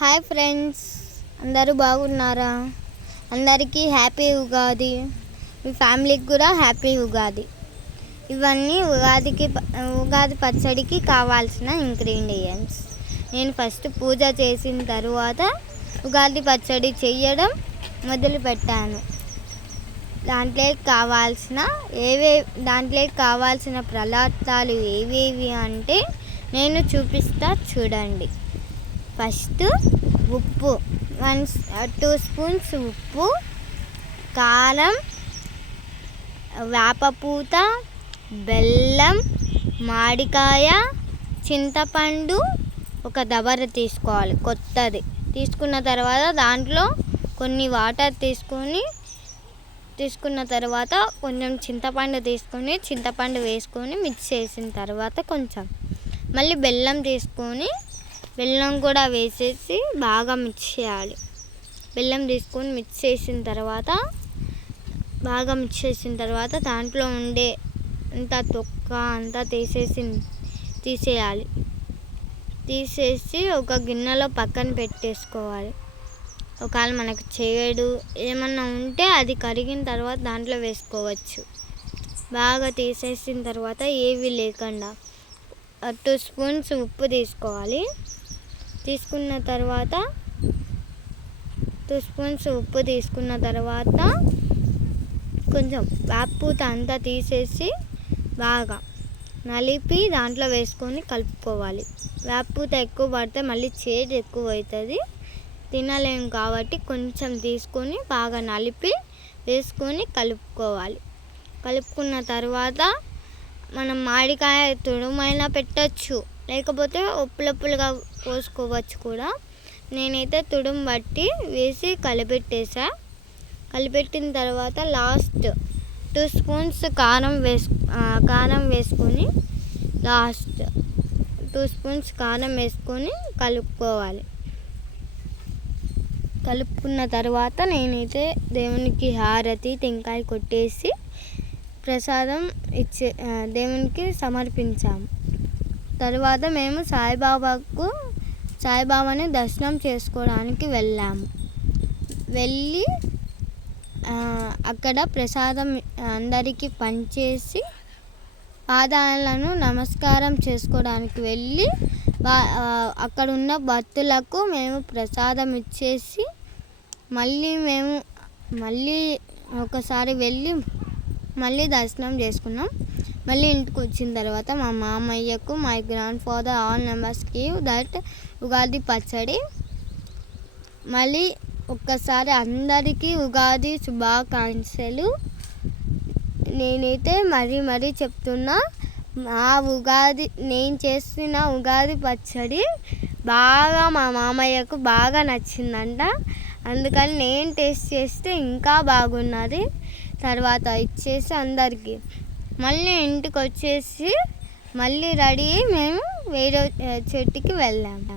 Hi friends, అందరూ బాగున్నారా? అందరికీ హ్యాపీ ఉగాది. మీ ఫ్యామిలీకి కూడా హ్యాపీ ఉగాది. ఇవన్నీ ఉగాది పచ్చడికి కావాల్సిన ఇంగ్రీడియంట్స్. నేను ఫస్ట్ పూజ చేసిన తర్వాత ఉగాది పచ్చడి చేయడం మొదలుపెట్టాను. దాంట్లోకి కావాల్సిన పదార్థాలు ఏవేవి అంటే నేను చూపిస్తా చూడండి. ఫస్ట్ ఉప్పు, 2 స్పూన్స్ ఉప్పు, కారం, వేపపూత, బెల్లం, మామిడికాయ, చింతపండు, ఒక దబర తీసుకోవాలి కొత్తది. తీసుకున్న తర్వాత దాంట్లో కొన్ని వాటర్ తీసుకున్న తర్వాత కొంచెం చింతపండు వేసుకొని మిక్స్ చేసిన తర్వాత కొంచెం మళ్ళీ బెల్లం కూడా వేసేసి బాగా మిక్స్ చేయాలి. బెల్లం తీసుకొని మిక్స్ చేసిన తర్వాత దాంట్లో ఉండే తొక్క అంతా తీసేయాలి. తీసేసి ఒక గిన్నెలో పక్కన పెట్టేసుకోవాలి. ఒకవేళ మనకు చేదు ఏమన్నా ఉంటే అది కరిగిన తర్వాత దాంట్లో వేసుకోవచ్చు. బాగా తీసేసిన తర్వాత ఏవి లేకుండా 2 స్పూన్స్ ఉప్పు తీసుకోవాలి. తీసుకున్న తర్వాత 2 స్పూన్స్ ఉప్పు తీసుకున్న తర్వాత కొంచెం వేపపూత అంతా తీసేసి బాగా నలిపి దాంట్లో వేసుకొని కలుపుకోవాలి. వేపపూత ఎక్కువ పడితే మళ్ళీ చేదు ఎక్కువ అవుతుంది, తినలేము కాబట్టి కొంచెం తీసుకొని బాగా నలిపి వేసుకొని కలుపుకోవాలి. కలుపుకున్న తర్వాత మనం మామిడికాయ తురుమైనా పెట్టచ్చు, లేకపోతే ఉప్పులుగా పోసుకోవచ్చు కూడా. నేనైతే తుడుము బట్టి వేసి కలిపెట్టిన తర్వాత లాస్ట్ 2 స్పూన్స్ కారం వేసుకొని కలుపుకోవాలి. కలుపుకున్న తర్వాత నేనైతే దేవునికి హారతి టెంకాయ కొట్టేసి ప్రసాదం దేవునికి సమర్పించాము. తర్వాత మేము సాయిబాబాని దర్శనం చేసుకోవడానికి వెళ్ళి అక్కడ ప్రసాదం అందరికీ పంచేసి పాదాలను నమస్కారం చేసుకోవడానికి వెళ్ళి అక్కడ ఉన్న భక్తులకు మేము ప్రసాదం ఇచ్చేసి మళ్ళీ ఒకసారి వెళ్ళి మళ్ళీ దర్శనం చేసుకున్నాం. మళ్ళీ ఇంటికి వచ్చిన తర్వాత మా మామయ్యకు, my grand father, all members give that Ugadi పచ్చడి. మళ్ళీ ఒక్కసారి అందరికీ ఉగాది శుభాకాంక్షలు. నేనైతే మరీ చెప్తున్నా, నేను చేసిన ఉగాది పచ్చడి బాగా మా మామయ్యకు బాగా నచ్చిందంట. అందుకని నేను టేస్ట్ చేస్తే ఇంకా బాగున్నది. తర్వాత ఇచ్చేసి అందరికీ మళ్ళీ ఇంటికి వచ్చేసి మళ్ళీ రెడీ అయ్యి మేము వేరే చెట్టుకి వెళ్ళాము.